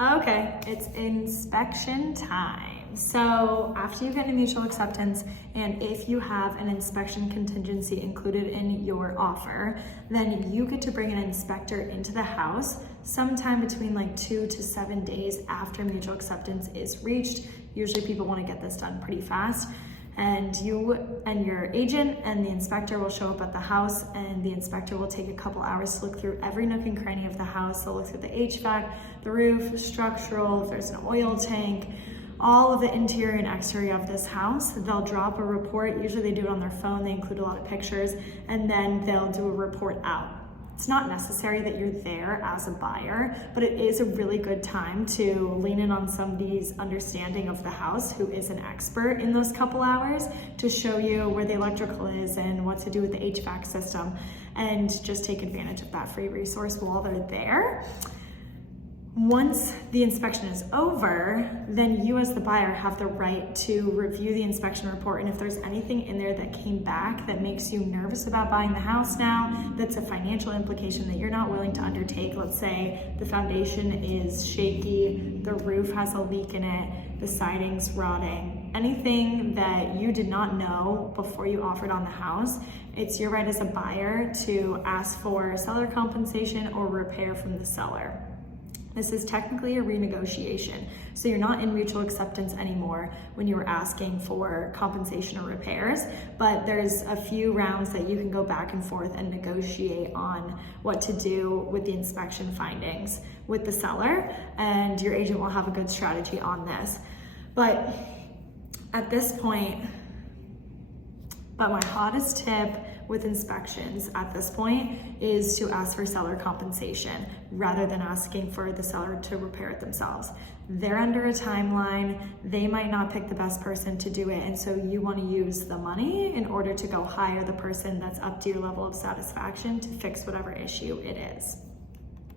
Okay, it's inspection time. So after you get a mutual acceptance, and if you have an inspection contingency included in your offer, then you get to bring an inspector into the house sometime between like 2 to 7 days after mutual acceptance is reached. Usually people want to get this done pretty fast. And you and your agent and the inspector will show up at the house, and the inspector will take a couple hours to look through every nook and cranny of the house. They'll look through the HVAC, the roof, structural, if there's an oil tank, all of the interior and exterior of this house. They'll drop a report. Usually they do it on their phone. They include a lot of pictures, and then they'll do a report out. It's not necessary that you're there as a buyer, but it is a really good time to lean in on somebody's understanding of the house who is an expert in those couple hours to show you where the electrical is and what to do with the HVAC system, and just take advantage of that free resource while they're there. Once the inspection is over, then you as the buyer have the right to review the inspection report, and if there's anything in there that came back that makes you nervous about buying the house now, that's a financial implication that you're not willing to undertake. Let's say the foundation is shaky, the roof has a leak in it, the siding's rotting, anything that you did not know before you offered on the house, it's your right as a buyer to ask for seller compensation or repair from the seller. This is technically a renegotiation. So you're not in mutual acceptance anymore when you were asking for compensation or repairs, but there's a few rounds that you can go back and forth and negotiate on what to do with the inspection findings with the seller, and your agent will have a good strategy on this. But at this point, my hottest tip with inspections at this point is to ask for seller compensation rather than asking for the seller to repair it themselves. They're under a timeline, they might not pick the best person to do it, and so you want to use the money in order to go hire the person that's up to your level of satisfaction to fix whatever issue it is.